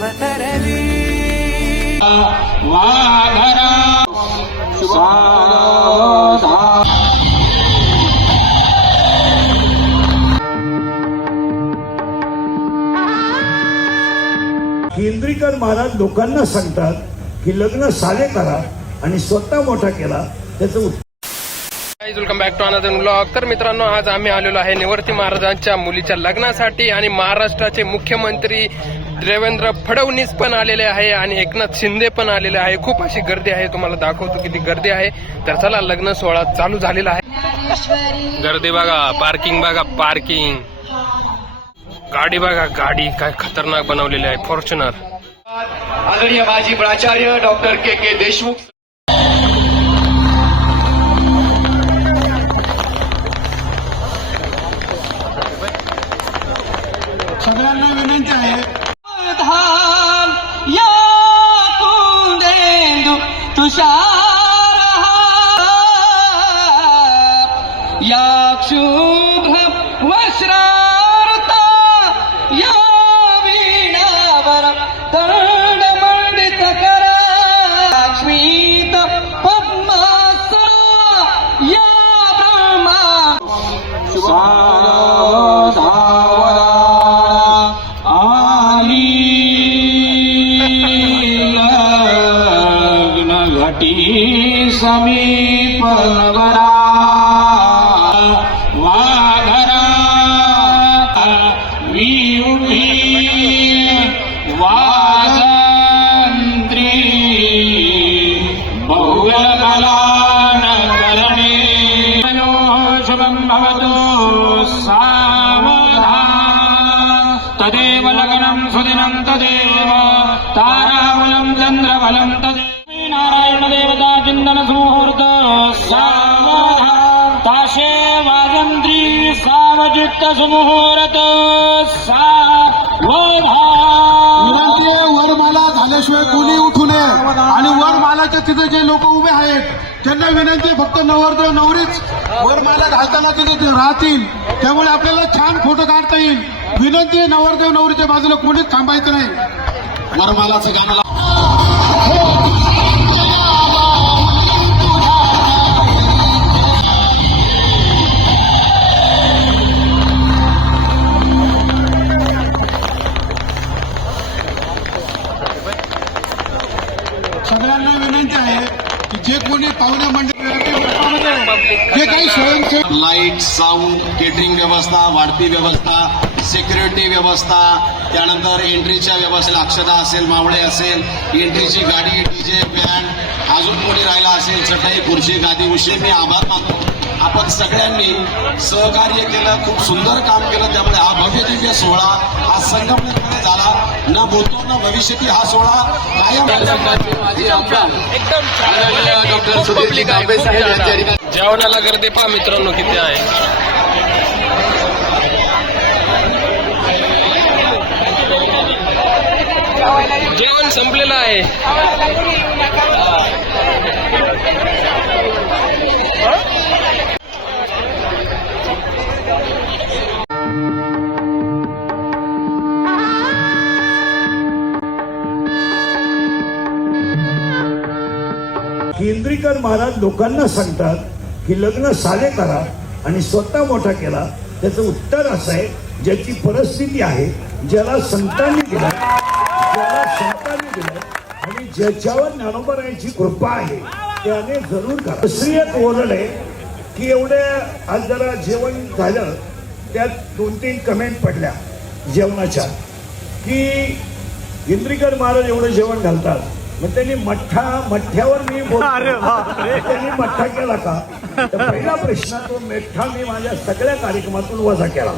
अवतरली वाघरा स्वाधा केंद्रीकर महाराज लोकांना सांगतात की लग्न साले करा आणि स्वतः मोठा केला त्याचं welcome back to another vlog. तर मित्रांनो, आज आम्ही आलेलो आहे निवर्ती महाराजांच्या मुलीच्या लग्नासाठी आणि महाराष्ट्राचे मुख्यमंत्री देवेंद्र फडणवीस पण आलेले आहे आणि एकनाथ शिंदे पण आलेले आहे. खूप अशी गर्दी आहे, तुम्हाला दाखवतो किती गर्दी आहे. तर चला, लग्न सोहळा चालू झालेला आहे. गर्दी बघा, पार्किंग बघा, पार्किंग, गाडी बघा, गाडी काय खतरनाक बनवलेली आहे, फॉर्च्युनर. आदरणीय माजी प्राचार्य डॉक्टर के देशमुख सगळ्यांना विनंती आहे, या कुंदेंदु तुषार या शुभ्र वस्त्रार्ता या वीणावर दंडमंडित करा लक्ष्मीत पद्मासना या ब्रह्मा समीप नगरा वाघरा विउभी वाजंत्री बहुगलान करणे शुभं भवतु सावधान. तदेव लग्नं सुदिनं तदेव ताराबलं चन्द्रबलं तदेव नारायण देवता चिंतन सुमुहूर्त सावधान. ताशे वाजंत्री सावचित्त सुमुहूर्त सावधान. वरमाला झाल्याशिवाय कोणी उठू नये आणि वरमालाच्या तिथे जे लोक उभे आहेत त्यांना विनंती, फक्त नवरदेव नवरीच वरमाला घालताना तिथे राहतील, त्यामुळे आपल्याला छान फोटो काढता येईल. विनंती, नवरदेव नवरीच्या बाजूला कोणीच थांबायचं नाही. वरमालाचं गाणं सगळ्यांना विनंती आहे की जे कोणी पाहुणे मंडळी जे काही स्वयंसेवक, लाईट, साऊंड, केटरिंग व्यवस्था, वाढपी व्यवस्था, सिक्युरिटी व्यवस्था, त्यानंतर एंट्रीच्या व्यवस्थेला अक्षता असेल, मावळे असेल, एंट्रीची गाडी, डीजे, बँड, अजून कोणी राहिला असेल, चटई, खुर्ची, गादी, उशी, मी आभार मानतो. आपण सगळ्यांनी सहकार्य केलं, खूप सुंदर काम केलं. त्यामुळे हा भव्य दिव्य सोहळा हा संगमनेरमध्ये झाला. न भूतो न भविष्यती हा सोहळा कायम जेवणाला गर्दी पहा मित्रांनो किती आहे. जेवण संपलेलं आहे. केंद्रीकर महाराज लोकांना सांगतात की लग्न साले करा आणि स्वतः मोठा केला त्याचं उत्तर असं आहे, ज्याची परिस्थिती आहे, ज्याला संतांनी दिलं आणि ज्याच्यावर ज्ञानोबरायांची कृपा आहे त्याने जरूर करा. दुसरी एक ओरड आहे की एवढे आज जरा जेवण झालं, त्यात 2-3 कमेंट पडल्या जेवणाच्या की केंद्रीकर महाराज एवढं जेवण घालतात, मग त्यांनी मठ्ठ्यावर मी त्यांनी मठ्ठा केला का? तर पहिला प्रश्न, तो मठ्ठा मी माझ्या सगळ्या कार्यक्रमातून वजा केला.